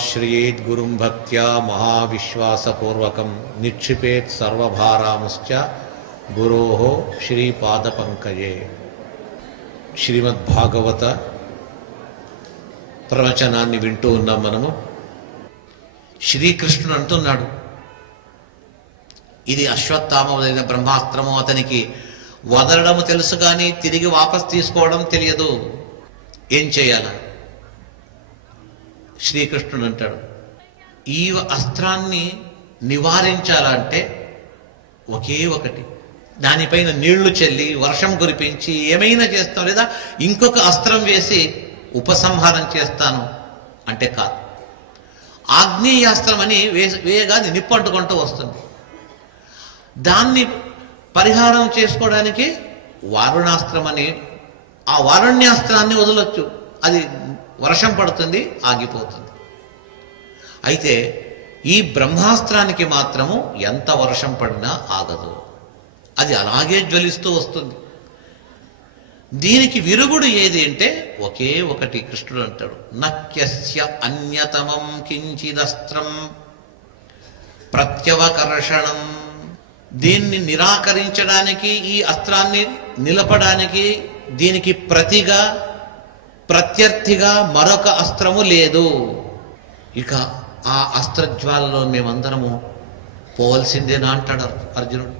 యమాశ్రయేత్ గురుం భక్త్యా మహావిశ్వాసపూర్వకం నిక్షిపేత్ సర్వభారాంశ్చ గురోః శ్రీపాదపంకజే. శ్రీమద్భాగవత ప్రవచనాన్ని వింటూ ఉన్నాం మనము. శ్రీకృష్ణుడు అంటున్నాడు, ఇది అశ్వత్థామమైన బ్రహ్మాస్త్రము. అతనికి వదలడము తెలుసు కానీ తిరిగి వాపస్ తీసుకోవడం తెలియదు. ఏం చేయాల? శ్రీకృష్ణుడు అంటాడు, ఈ అస్త్రాన్ని నివారించాలంటే ఒకే ఒకటి, దానిపైన నీళ్లు చల్లి వర్షం కురిపించి ఏమైనా చేస్తాం, లేదా ఇంకొక అస్త్రం వేసి ఉపసంహారం చేస్తాను అంటే కాదు. ఆగ్నేయాస్త్రం అని వేయగా నిప్పు అంటుకుంటూ వస్తుంది. దాన్ని పరిహారం చేసుకోవడానికి వారుణాస్త్రం అని, ఆ వారుణ్యాస్త్రాన్ని వదలొచ్చు. అది వర్షం పడుతుంది, ఆగిపోతుంది. అయితే ఈ బ్రహ్మాస్త్రానికి మాత్రము ఎంత వర్షం పడినా ఆగదు, అది అలాగే జ్వలిస్తూ వస్తుంది. దీనికి విరుగుడు ఏది అంటే ఒకే ఒకటి. కృష్ణుడు అంటాడు, నక్యస్య అన్యతమం కించిదస్త్రం ప్రత్యవకర్షణం. దీన్ని నిరాకరించడానికి, ఈ అస్త్రాన్ని నిలపడానికి దీనికి ప్రతిగా ప్రత్యర్థిగా మరొక అస్త్రము లేదు. ఇక ఆ అస్త్రజ్వాలలో మేమందరము పోవలసిందేనా అంటాడు అర్జునుడు.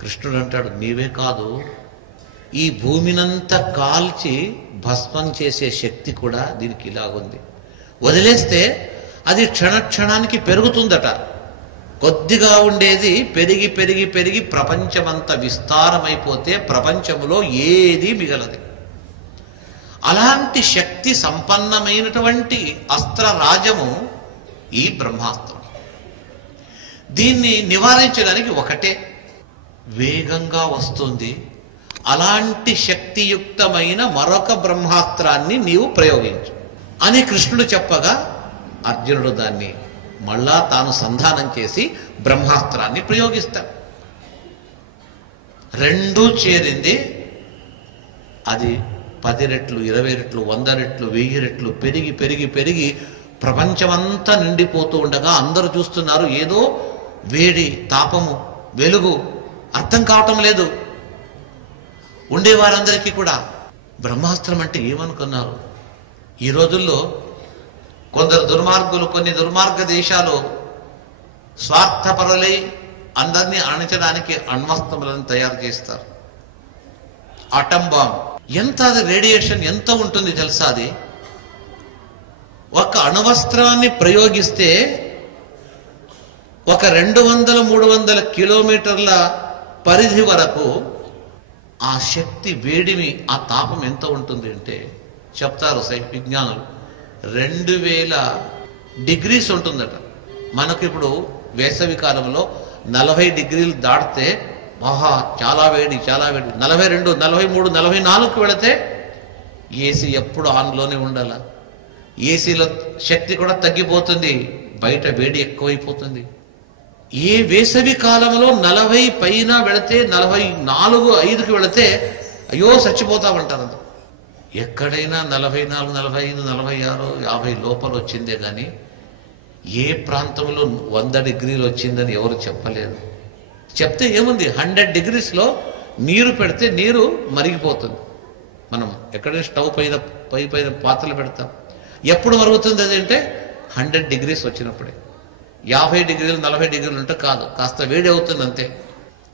కృష్ణుడు అంటాడు, నీవే కాదు, ఈ భూమినంతా కాల్చి భస్మం చేసే శక్తి కూడా దీనికి ఇలాగుంది. వదిలేస్తే అది క్షణక్షణానికి పెరుగుతుందట. కొద్దిగా ఉండేది పెరిగి పెరిగి పెరిగి ప్రపంచమంతా విస్తారమైపోతే ప్రపంచంలో ఏది మిగలదు. అలాంటి శక్తి సంపన్నమైనటువంటి అస్త్రరాజము ఈ బ్రహ్మాస్త్రం. దీన్ని నివారించడానికి ఒకటే, వేగంగా వస్తుంది. అలాంటి శక్తియుక్తమైన మరొక బ్రహ్మాస్త్రాన్ని నీవు ప్రయోగించు అని కృష్ణుడు చెప్పగా అర్జునుడు దాన్ని మళ్ళా తాను సంధానం చేసి బ్రహ్మాస్త్రాన్ని ప్రయోగిస్తాడు. రెండూ చేరింది. అది 10 రెట్లు, 20 రెట్లు, 100 రెట్లు, 1000 రెట్లు పెరిగి పెరిగి పెరిగి ప్రపంచమంతా నిండిపోతూ ఉండగా అందరూ చూస్తున్నారు. ఏదో వేడి, తాపము, వెలుగు అర్థం కావటం లేదు ఉండేవారందరికీ కూడా. బ్రహ్మాస్త్రం అంటే ఏమనుకున్నారు? ఈ రోజుల్లో కొందరు దుర్మార్గులు, కొన్ని దుర్మార్గ దేశాలు స్వార్థపరులై అందరినీ అణించడానికి అణ్వస్త్రములను తయారు చేస్తారు. ఆటం బాంబ్ ఎంత, అది రేడియేషన్ ఎంత ఉంటుంది తెలుసా? అది ఒక అణువస్త్రాన్ని ప్రయోగిస్తే ఒక 200-300 కిలోమీటర్ల పరిధి వరకు ఆ శక్తి, వేడిమి, ఆ తాపం ఎంత ఉంటుంది అంటే చెప్తారు విజ్ఞానులు, 2000 డిగ్రీస్ ఉంటుందట. మనకు ఇప్పుడు వేసవి కాలంలో 40 డిగ్రీలు దాటితే ఆహా చాలా వేడి, చాలా వేడి. 42, 43, 44కి వెళితే ఏసీ ఎప్పుడు ఆన్లోనే ఉండాల. ఏసీలో శక్తి కూడా తగ్గిపోతుంది, బయట వేడి ఎక్కువైపోతుంది. ఏ వేసవి కాలంలో 40 పైన వెళితే, 44, 5కి వెళితే అయ్యో చచ్చిపోతామంటారు. ఎక్కడైనా 44, 45, 46, 50 లోపల వచ్చిందే కానీ ఏ ప్రాంతంలో 100 డిగ్రీలు వచ్చిందని ఎవరు చెప్పలేదు. చెప్తే ఏముంది, 100 డిగ్రీస్లో నీరు పెడితే నీరు మరిగిపోతుంది. మనం ఎక్కడైనా స్టవ్ పైన పాత్రలు పెడతాం, ఎప్పుడు మరుగుతుంది అది అంటే 100 డిగ్రీస్ వచ్చినప్పుడే. 50 డిగ్రీలు 40 డిగ్రీలు ఉంటే కాదు, కాస్త వేడి అవుతుంది అంతే.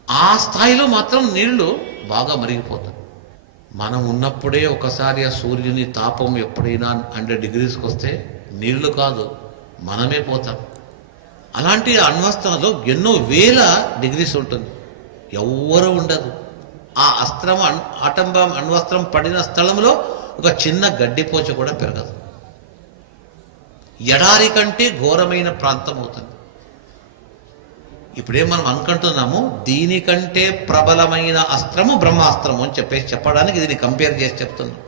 ఆ స్థాయిలో మాత్రం నీళ్లు బాగా మరిగిపోతుంది. మనం ఉన్నప్పుడే ఒకసారి ఆ సూర్యుని తాపం ఎప్పుడైనా 100 డిగ్రీస్కి వస్తే నీళ్లు కాదు మనమే పోతాం. అలాంటి అణ్వస్త్రంలో ఎన్నో వేల డిగ్రీస్ ఉంటుంది, ఎవ్వరూ ఉండదు. ఆ అస్త్రం, ఆటం బాంబ్ అణ్వస్త్రం పడిన స్థలంలో ఒక చిన్న గడ్డిపోచ కూడా పెరగదు. ఎడారి కంటే ఘోరమైన ప్రాంతం అవుతుంది. ఇప్పుడే మనం అనుకుంటున్నాము దీనికంటే ప్రబలమైన అస్త్రము బ్రహ్మాస్త్రము అని చెప్పడానికి దీన్ని కంపేర్ చేసి చెప్తున్నాం.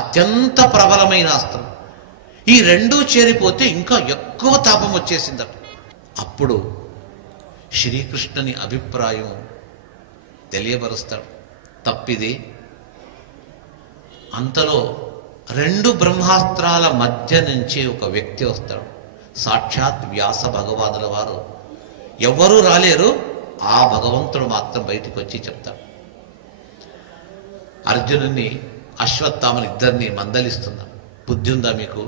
అత్యంత ప్రబలమైన అస్త్రం. ఈ రెండూ చేరిపోతే ఇంకా ఎక్కువ తాపం వచ్చేసిందట. అప్పుడు శ్రీకృష్ణుని అభిప్రాయం తెలియపరుస్తాడు. తప్పిది. అంతలో రెండు బ్రహ్మాస్త్రాల మధ్య నుంచి ఒక వ్యక్తి వస్తాడు. సాక్షాత్ వ్యాస భగవానుల వారు, ఎవ్వరూ రాలేరు, ఆ భగవంతుడు మాత్రం బయటికి వచ్చి చెప్తాడు. అర్జునుని అశ్వత్థామని ఇద్దరిని మందలిస్తున్నాడు. బుద్ధి ఉందా మీకు?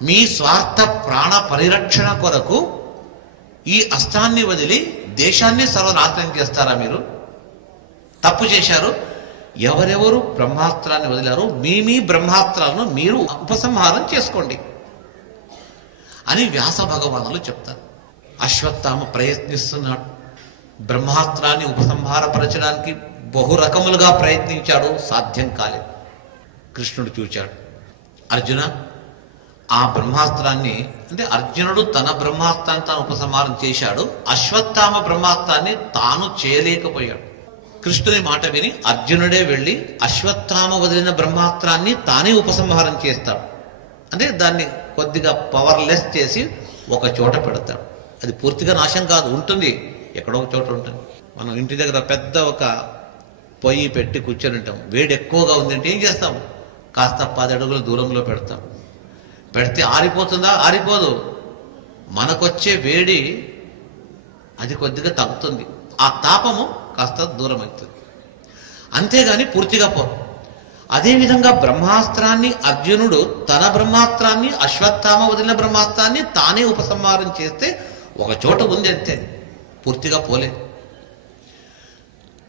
మీ స్వార్థ ప్రాణ పరిరక్షణ కొరకు ఈ అస్త్రాన్ని వదిలి దేశాన్ని సర్వనాశనం చేస్తారా? మీరు తప్పు చేశారు. ఎవరెవరు బ్రహ్మాస్త్రాన్ని వదిలారు, మీ బ్రహ్మాస్త్రాలను మీరు ఉపసంహారం చేసుకోండి అని వ్యాస భగవానులు చెప్తారు. అశ్వత్థామ ప్రయత్నిస్తున్నాడు. బ్రహ్మాస్త్రాన్ని ఉపసంహారపరచడానికి బహు రకములుగా ప్రయత్నించాడు, సాధ్యం కాలేదు. కృష్ణుడు చూచాడు, అర్జున ఆ బ్రహ్మాస్త్రాన్ని, అంటే అర్జునుడు తన బ్రహ్మాస్త్రాన్ని తాను ఉపసంహారం చేశాడు, అశ్వత్థామ బ్రహ్మాస్త్రాన్ని తాను చేయలేకపోయాడు. కృష్ణుని మాట విని అర్జునుడే వెళ్ళి అశ్వత్థామ వదిలిన బ్రహ్మాస్త్రాన్ని తానే ఉపసంహారం చేస్తాడు. అంటే దాన్ని కొద్దిగా పవర్లెస్ చేసి ఒక చోట పెడతాడు. అది పూర్తిగా నాశం కాదు, ఉంటుంది, ఎక్కడో ఒక చోట ఉంటుంది. మనం ఇంటి దగ్గర పెద్ద ఒక పొయ్యి పెట్టి కూర్చొని ఉంటాం, వేడి ఎక్కువగా ఉందంటే ఏం చేస్తాం? కాస్త 10 అడుగుల దూరంలో పెడతాం. పెడితే ఆరిపోతుందా? ఆరిపోదు. మనకొచ్చే వేడి అది కొద్దిగా తగ్గుతుంది, ఆ తాపము కాస్త దూరం అవుతుంది, అంతేగాని పూర్తిగా పోదు. అదేవిధంగా బ్రహ్మాస్త్రాన్ని అర్జునుడు తన బ్రహ్మాస్త్రాన్ని, అశ్వత్థామ వదిలిన బ్రహ్మాస్త్రాన్ని తానే ఉపసంహారం చేస్తే ఒక చోట ఉంది, అంతే, పూర్తిగా పోలేదు.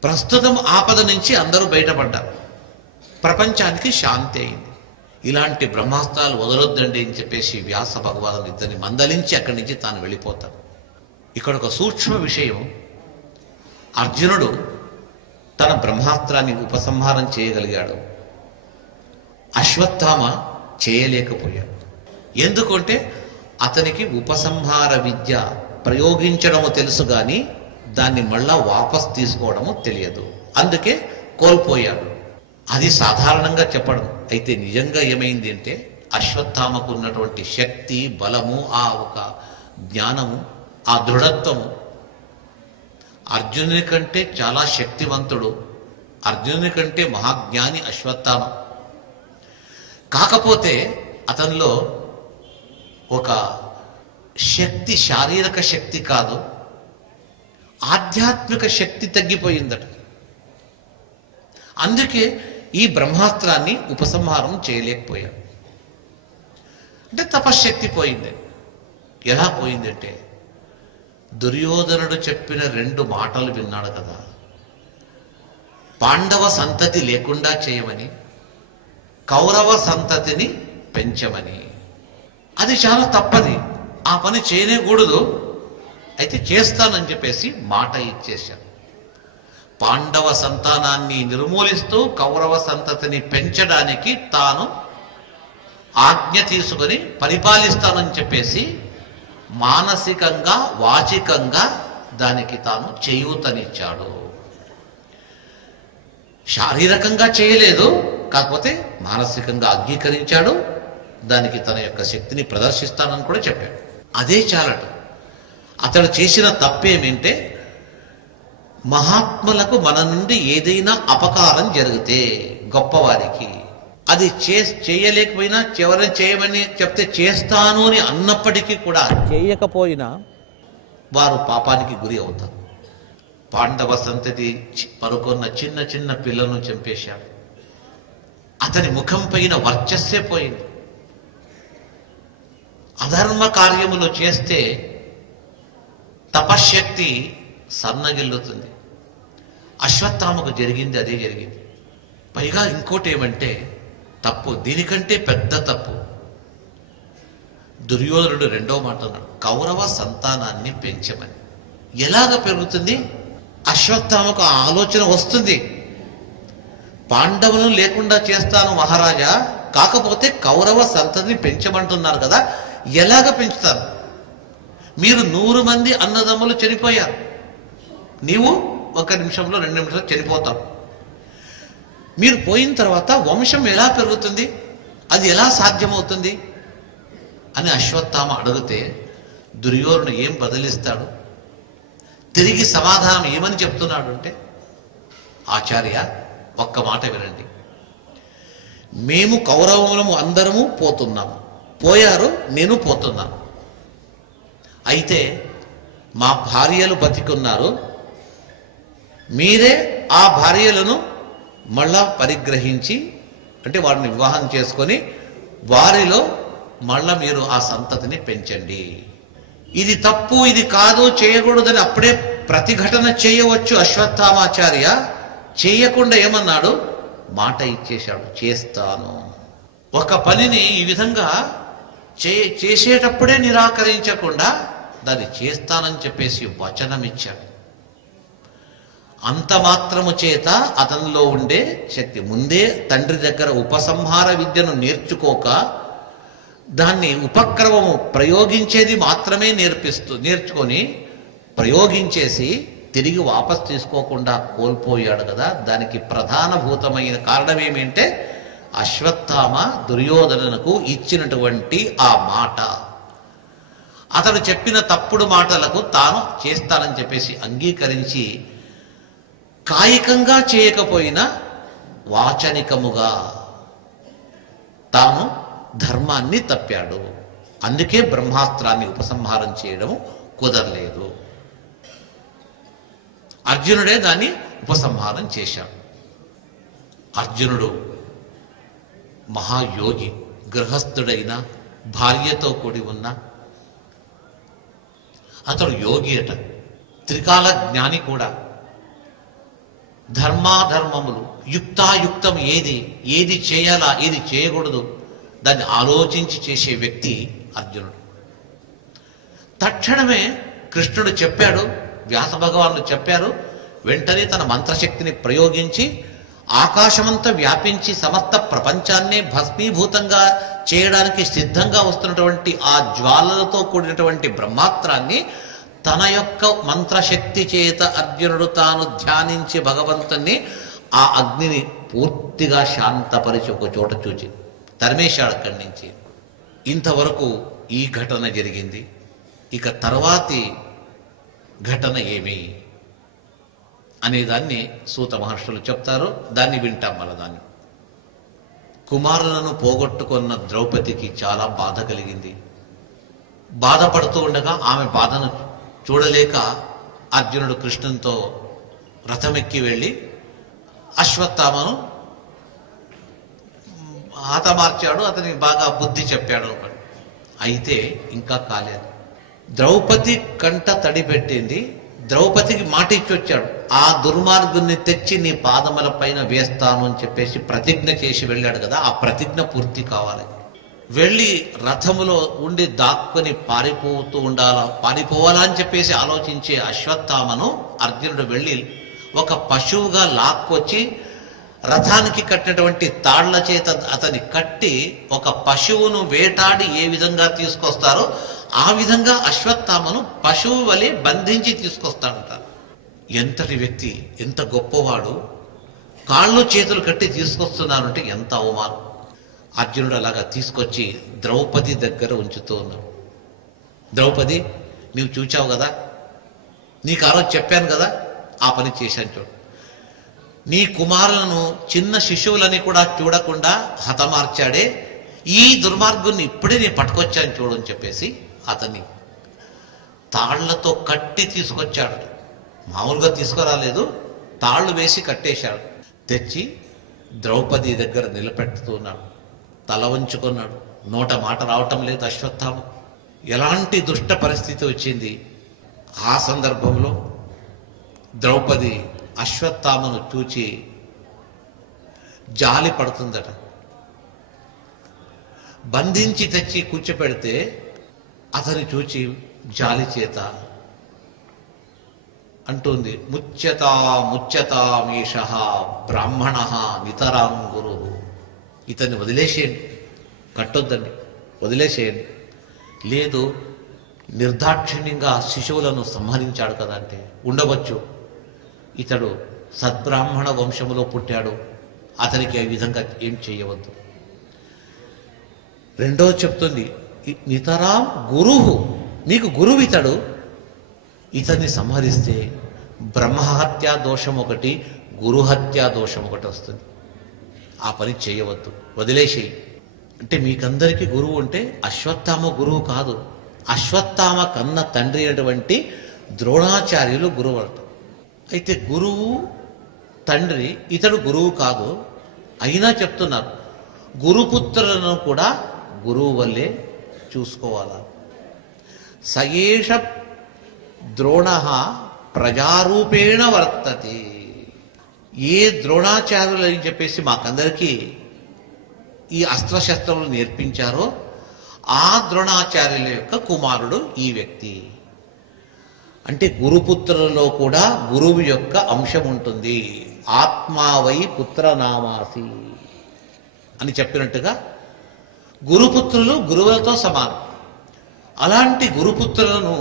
ప్రస్తుతం ఆపద నుంచి అందరూ బయటపడ్డారు, ప్రపంచానికి శాంతి అయింది. ఇలాంటి బ్రహ్మాస్త్రాలు వదలొద్దండి అని చెప్పేసి వ్యాస భగవానులు ఇద్దరిని మందలించి అక్కడి నుంచి తాను వెళ్ళిపోతాడు. ఇక్కడ ఒక సూక్ష్మ విషయం, అర్జునుడు తన బ్రహ్మాస్త్రాన్ని ఉపసంహారం చేయగలిగాడు, అశ్వత్థామ చేయలేకపోయాడు. ఎందుకంటే అతనికి ఉపసంహార విద్య ప్రయోగించడము తెలుసు కానీ దాన్ని మళ్ళా వాపస్ తీసుకోవడము తెలియదు, అందుకే కోల్పోయాడు. అది సాధారణంగా చెప్పడం. అయితే నిజంగా ఏమైంది అంటే అశ్వత్థామకు ఉన్నటువంటి శక్తి, బలము, ఆ ఒక జ్ఞానము, ఆ దృఢత్వము అర్జునుని కంటే చాలా శక్తివంతుడు, అర్జునుని కంటే మహాజ్ఞాని అశ్వత్థామ. కాకపోతే అతనిలో ఒక శక్తి, శారీరక శక్తి కాదు, ఆధ్యాత్మిక శక్తి తగ్గిపోయిందట. అందుకే ఈ బ్రహ్మాస్త్రాన్ని ఉపసంహారం చేయలేకపోయాడు. అంటే తపశ్శక్తి పోయింది. ఎలా పోయిందంటే దుర్యోధనుడు చెప్పిన 2 మాటలు విన్నాడు కదా, పాండవ సంతతి లేకుండా చేయమని, కౌరవ సంతతిని పెంచమని. అది చాలా తప్పది, ఆ పని చేయనేకూడదు. అయితే చేస్తానని చెప్పేసి మాట ఇచ్చేశాడు. పాండవ సంతానాన్ని నిర్మూలిస్తూ కౌరవ సంతతిని పెంచడానికి తాను ఆజ్ఞ తీసుకుని పరిపాలిస్తానని చెప్పేసి మానసికంగా, వాచికంగా దానికి తాను చేయూతనిచ్చాడు. శారీరకంగా చేయలేదు, కాకపోతే మానసికంగా అంగీకరించాడు, దానికి తన యొక్క శక్తిని ప్రదర్శిస్తానని కూడా చెప్పాడు. అదే చాలట. అతడు చేసిన తప్పేమింటే మహాత్ములకు మన నుండి ఏదైనా అపకారం జరిగితే, గొప్పవారికి, అది చేయలేకపోయినా ఎవరైనా చేయమని చెప్తే చేస్తాను అని అన్నప్పటికీ కూడా చేయకపోయినా వారు పాపానికి గురి అవుతారు. పాండవ సంతతి పరుకున్న చిన్న చిన్న పిల్లలను చంపేశాడు. అతని ముఖం పైన వర్చస్సే పోయింది. అధర్మ కార్యములు చేస్తే తపశ్శక్తి సన్నగిల్లుతుంది. అశ్వత్థామకు జరిగింది అదే జరిగింది. పైగా ఇంకోటి ఏమంటే తప్పు, దీనికంటే పెద్ద తప్పు. దుర్యోధనుడు 2వ మాట అన్నాడు, కౌరవ సంతానాన్ని పెంచమని. ఎలాగ పెరుగుతుంది? అశ్వత్థామకు ఆ ఆలోచన వస్తుంది, పాండవులను లేకుండా చేస్తాను మహారాజా, కాకపోతే కౌరవ సంతతిని పెంచమంటున్నారు కదా, ఎలాగ పెంచుతారు? మీరు 100 మంది అన్నదమ్ములు చనిపోయారు, నీవు 1 నిమిషంలో 2 నిమిషాలు చనిపోతావు. మీరు పోయిన తర్వాత వంశం ఎలా పెరుగుతుంది? అది ఎలా సాధ్యమవుతుంది అని అశ్వత్థామ అడిగితే దుర్యోధనుడు ఏం బదిలిస్తాడు? తిరిగి సమాధానం ఏమని చెప్తున్నాడు అంటే, ఆచార్య ఒక్క మాట వినండి, మేము కౌరవములము అందరము పోతున్నాము, పోయారు, నేను పోతున్నాను. అయితే మా భార్యలు బతికున్నారు, మీరే ఆ భార్యలను మళ్ళా పరిగ్రహించి, అంటే వారిని వివాహం చేసుకొని వారిలో మళ్ళా మీరు ఆ సంతతిని పెంచండి. ఇది తప్పు, ఇది కాదు, చేయకూడదని అప్పుడే ప్రతిఘటన చేయవచ్చు అశ్వత్థామాచార్య. చేయకుండా ఏమన్నాడు? మాట ఇచ్చేశాడు, చేస్తాను. ఒక పనిని ఈ విధంగా చేసేటప్పుడే నిరాకరించకుండా దాన్ని చేస్తానని చెప్పేసి వచనం ఇచ్చాడు. అంత మాత్రము చేత అతనిలో ఉండే శక్తి, ముందే తండ్రి దగ్గర ఉపసంహార విద్యను నేర్చుకోక దాన్ని ఉపక్రమము ప్రయోగించేది మాత్రమే నేర్చుకొని ప్రయోగించేసి తిరిగి వాపస్ తీసుకోకుండా కోల్పోయాడు కదా. దానికి ప్రధానభూతమైన కారణం ఏమంటే అశ్వత్థామ దుర్యోధనకు ఇచ్చినటువంటి ఆ మాట. అతడు చెప్పిన తప్పుడు మాటలకు తాను చేస్తానని చెప్పేసి అంగీకరించి కాయికంగా చేయకపోయినా వాచనికముగా తాను ధర్మాన్ని తప్పాడు. అందుకే బ్రహ్మాస్త్రాన్ని ఉపసంహారం చేయడం కుదరలేదు. అర్జునుడే దాన్ని ఉపసంహారం చేశాడు. అర్జునుడు మహాయోగి, గృహస్థుడైన భార్యతో కూడి ఉన్న అతడు యోగి అట, త్రికాల జ్ఞాని కూడా. ధర్మాధర్మములు, యుక్తాయుక్తం ఏది చేయాలా, ఏది చేయకూడదు దాన్ని ఆలోచించి చేసే వ్యక్తి అర్జునుడు. తక్షణమే కృష్ణుడు చెప్పాడు, వ్యాస భగవానుడు చెప్పారు. వెంటనే తన మంత్రశక్తిని ప్రయోగించి ఆకాశమంతా వ్యాపించి సమస్త ప్రపంచాన్నే భస్మీభూతంగా చేయడానికి సిద్ధంగా వస్తున్నటువంటి ఆ జ్వాలలతో కూడినటువంటి బ్రహ్మాస్త్రాన్ని తన యొక్క మంత్రశక్తి చేత అర్జునుడు తాను ధ్యానించి భగవంతుణ్ణి ఆ అగ్నిని పూర్తిగా శాంతపరిచి ఒక చోట చూచి తరిమేశాడు అక్కడి నుంచి. ఇంతవరకు ఈ ఘటన జరిగింది. ఇక తర్వాతి ఘటన ఏమి అనేదాన్ని సూత మహర్షులు చెప్తారు. దాన్ని వింటాం. మన దాన్ని కుమారులను పోగొట్టుకున్న ద్రౌపదికి చాలా బాధ కలిగింది. బాధపడుతూ ఉండగా ఆమె బాధను చూడలేక అర్జునుడు కృష్ణునితో రథమెక్కి వెళ్ళి అశ్వత్థామను హతమార్చాడు. అతనికి బాగా బుద్ధి చెప్పాడు అనుకోండి. అయితే ఇంకా కాలేదు. ద్రౌపది కంట తడి పెట్టింది. ద్రౌపదికి మాట ఇచ్చొచ్చాడు, ఆ దుర్మార్గుని తెచ్చి నీ పాదముల పైన వేస్తాను అని చెప్పేసి ప్రతిజ్ఞ చేసి వెళ్ళాడు కదా. ఆ ప్రతిజ్ఞ పూర్తి కావాలి. వెళ్ళి రథములో ఉండి దాక్కుని పారిపోవాలా అని చెప్పేసి ఆలోచించే అశ్వత్థామను అర్జునుడు వెళ్ళి ఒక పశువుగా లాక్కొచ్చి రథానికి కట్టినటువంటి తాళ్ల చేత అతని కట్టి ఒక పశువును వేటాడి ఏ విధంగా తీసుకొస్తారో ఆ విధంగా అశ్వత్థామను పశువు వలె బంధించి తీసుకొస్తాడంటారు. ఎంతటి వ్యక్తి, ఎంత గొప్పవాడు, కాళ్ళు చేతులు కట్టి తీసుకొస్తున్నారంటే ఎంత అవమానం. అర్జునుడు అలాగా తీసుకొచ్చి ద్రౌపది దగ్గర ఉంచుతూ ఉన్నాడు. ద్రౌపది, నీవు చూచావు కదా, నీకు ఆ రోజు చెప్పాను కదా, ఆ పని చేశాను చూడు. నీ కుమారులను చిన్న శిశువులని కూడా చూడకుండా హతమార్చాడే, ఈ దుర్మార్గుని ఇప్పుడే నేను పట్టుకొచ్చాను చూడు అని చెప్పేసి అతన్ని తాళ్లతో కట్టి తీసుకొచ్చాడు. మామూలుగా తీసుకురాలేదు, తాళ్ళు వేసి కట్టేశాడు. తెచ్చి ద్రౌపది దగ్గర నిలబెడుతున్నాడు. తల వంచుకున్నాడు. నోట మాట రావటం లేదు అశ్వత్థామ. ఎలాంటి దుష్ట పరిస్థితి వచ్చింది. ఆ సందర్భంలో ద్రౌపది అశ్వత్థామను చూచి జాలి పడుతుందట. బంధించి తెచ్చి కూర్చోపెడితే అతని చూచి జాలి చేత అంటుంది, ముచ్యతామీష బ్రాహ్మణ నితరాం గురు. ఇతన్ని వదిలేసేయండి, కట్టొద్దండి, వదిలేసేయండి. లేదు, నిర్దాక్షిణ్యంగా శిశువులను సంహరించాడు కదా అంటే ఉండవచ్చు. ఇతడు సద్బ్రాహ్మణ వంశములో పుట్టాడు, అతనికి ఈ విధంగా ఏం చేయవద్దు. రెండో చెప్తుంది, నితరాం గురువు, నీకు గురువు ఇతడు, ఇతన్ని సంహరిస్తే బ్రహ్మహత్యా దోషం ఒకటి, గురుహత్యా దోషం ఒకటి వస్తుంది. ఆ పని చేయవద్దు, వదిలేసేయి. అంటే మీకందరికీ గురువు అంటే అశ్వత్థామ గురువు కాదు, అశ్వత్థామ కన్న తండ్రి అయినటువంటి ద్రోణాచార్యులు గురువు అంట. అయితే గురువు తండ్రి, ఇతడు గురువు కాదు, అయినా చెప్తున్నారు గురుపుత్రులను కూడా గురువు వల్లే చూసుకోవాలా. సయేష ద్రోణ ప్రజారూపేణ వర్తతే. ఏ ద్రోణాచార్యులు అని చెప్పేసి మాకందరికీ ఈ అస్త్రశస్త్రములు నేర్పించారో ఆ ద్రోణాచార్యుల యొక్క కుమారుడు ఈ వ్యక్తి. అంటే గురుపుత్రులలో కూడా గురువు యొక్క అంశం ఉంటుంది. ఆత్మావై పుత్రనామాసి అని చెప్పినట్టుగా గురుపుత్రులు గురువులతో సమానం. అలాంటి గురుపుత్రులను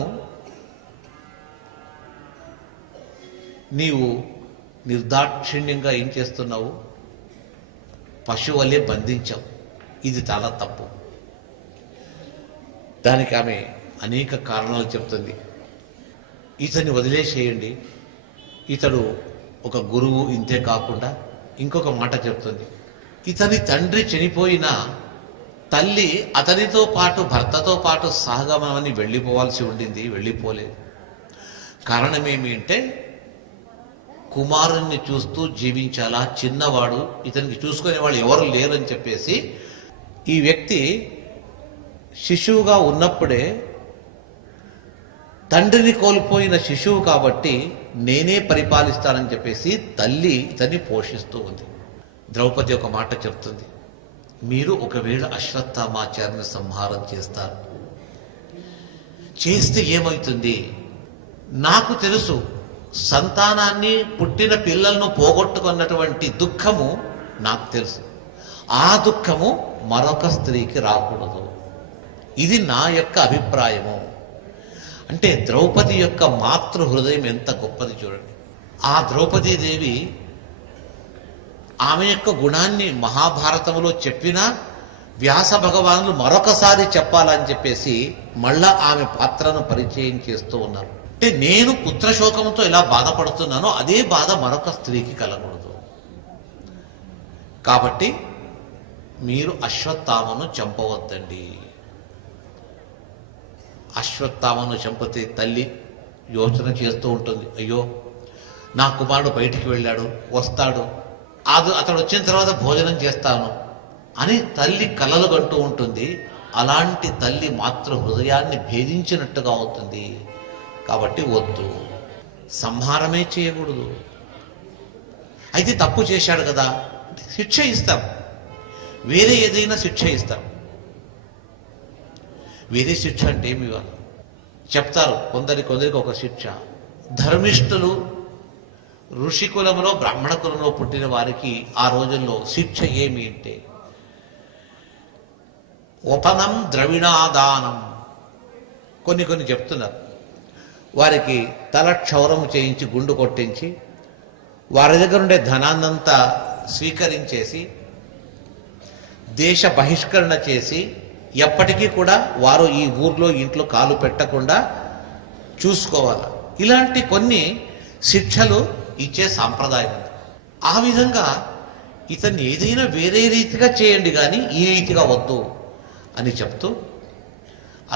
నీవు నిర్దాక్షిణ్యంగా ఏం చేస్తున్నావు? పశువులే బంధించావు. ఇది చాలా తప్పు. దానికి ఆమె అనేక కారణాలు చెప్తుంది. ఇతన్ని వదిలేసేయండి, ఇతడు ఒక గురువు, ఇంతే కాకుండా ఇంకొక మాట చెప్తుంది. ఇతని తండ్రి చనిపోయినా తల్లి అతనితో పాటు భర్తతో పాటు సహగమని వెళ్ళిపోవాల్సి ఉండింది, వెళ్ళిపోలేదు. కారణమేమి అంటే కుమారుణ్ణి చూస్తూ జీవించాలా, చిన్నవాడు, ఇతనికి చూసుకునే వాళ్ళు ఎవరు లేరని చెప్పేసి ఈ వ్యక్తి శిశువుగా ఉన్నప్పుడే తండ్రిని కోల్పోయిన శిశువు కాబట్టి నేనే పరిపాలిస్తానని చెప్పేసి తల్లి ఇతన్ని పోషిస్తూ ఉంది. ద్రౌపది ఒక మాట చెప్తుంది, మీరు ఒకవేళ అశ్వత్థామాచార్యుని సంహారం చేస్తారు, చేస్తే ఏమవుతుంది? నాకు తెలుసు, సంతానాన్ని, పుట్టిన పిల్లలను పోగొట్టుకున్నటువంటి దుఃఖము నాకు తెలుసు. ఆ దుఃఖము మరొక స్త్రీకి రాకూడదు. ఇది నా యొక్క అభిప్రాయము. అంటే ద్రౌపది యొక్క మాతృ హృదయం ఎంత గొప్పది చూడండి. ఆ ద్రౌపదీదేవి ఆమె యొక్క గుణాన్ని మహాభారతంలో చెప్పినా వ్యాస భగవానులు మరొకసారి చెప్పాలని చెప్పేసి మళ్ళా ఆమె పాత్రను పరిచయం చేస్తూ ఉన్నారు. అంటే నేను పుత్రశోకంతో ఎలా బాధపడుతున్నానో అదే బాధ మరొక స్త్రీకి కలగకూడదు. కాబట్టి మీరు అశ్వత్థామను చంపవద్దండి. అశ్వత్థామను చంపితే తల్లి యోచన చేస్తూ ఉంటుంది, అయ్యో నా కుమారుడు బయటికి వెళ్ళాడు, వస్తాడు, అతడు వచ్చిన తర్వాత భోజనం చేస్తాను అని తల్లి కలలు కంటూ ఉంటుంది. అలాంటి తల్లి మాతృ హృదయాన్ని భేదించినట్టుగా అవుతుంది. కాబట్టి వద్దు, సంహారమే చేయకూడదు. అయితే తప్పు చేశాడు కదా, శిక్ష ఇస్తాం, వేరే ఏదైనా శిక్ష ఇస్తాం. వేరే శిక్ష అంటే ఏమి ఇవ్వాలి చెప్తారు. కొందరికి ఒక శిక్ష. ధర్మిష్ఠులు ఋషి కులంలో, బ్రాహ్మణ కులంలో పుట్టిన వారికి ఆ రోజుల్లో శిక్ష ఏమి అంటే ఉపనం ద్రవిణాదానం. కొన్ని చెప్తున్నారు. వారికి తల క్షౌరం చేయించి, గుండు కొట్టించి, వారి దగ్గర ఉండే ధనాన్నంతా స్వీకరించేసి, దేశ బహిష్కరణ చేసి, ఎప్పటికీ కూడా వారు ఈ ఊర్లో ఇంట్లో కాలు పెట్టకుండా చూసుకోవాలి. ఇలాంటి కొన్ని శిక్షలు ఇచ్చే సాంప్రదాయం. ఆ విధంగా ఇతన్ని ఏదైనా వేరే రీతిగా చేయండి కానీ ఈ రీతిగా వద్దు అని చెప్తూ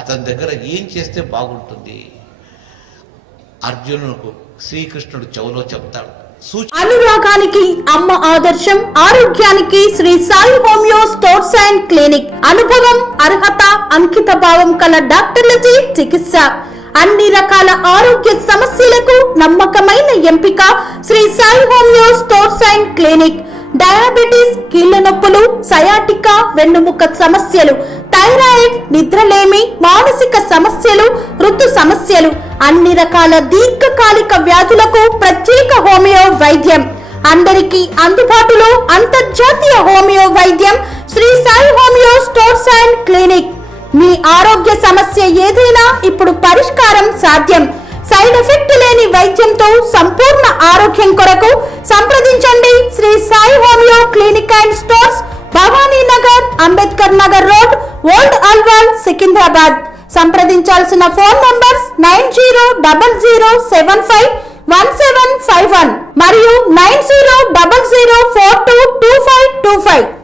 అతని దగ్గర ఏం చేస్తే బాగుంటుంది అర్జునుకు శ్రీకృష్ణుడు చెవులో చెప్తాడు. అనురాగానికి అమ్మ ఆదర్శం, ఆరోగ్యానికి Shri Sai homeo stores and clinic. అనుభవం, అర్హత, అంకిత భావం కల డాక్టర్లచే చికిత్స. అన్ని రకాల ఆరోగ్య సమస్యలకు నమ్మకమైన ఎంపిక Shri Sai homeo stores and clinic. Diabetes, కీళ్ల నొప్పులు, సయాటికా, వెన్నుముక సమస్యలు, థైరాయిడ్, నిద్రలేమి, మానసిక సమస్యలు, ఋతు సమస్యలు, అన్ని రకాల దీర్ఘకాలిక వ్యాధులకు ప్రత్యేక హోమియో వైద్యం. అందరికీ అందుబాటులో అంతర్జాతీయ హోమియో వైద్యం Sri Sai homeo stores and clinic. మీ ఆరోగ్య సమస్య ఏదైనా ఇప్పుడు పరిష్కారం సాధ్యం. సైడ్ ఎఫెక్ట్ లేని వైద్యంతో సంపూర్ణ ఆరోగ్యం కొరకు సంప్రదించండి Sri Sai homeo clinic and stores, Bhavani Nagar, Ambedkar Nagar road, old Alwal, Secunderabad. సంప్రదించాల్సిన ఫోన్ నంబర్స్ 9000751751 మరియు 90004225 25.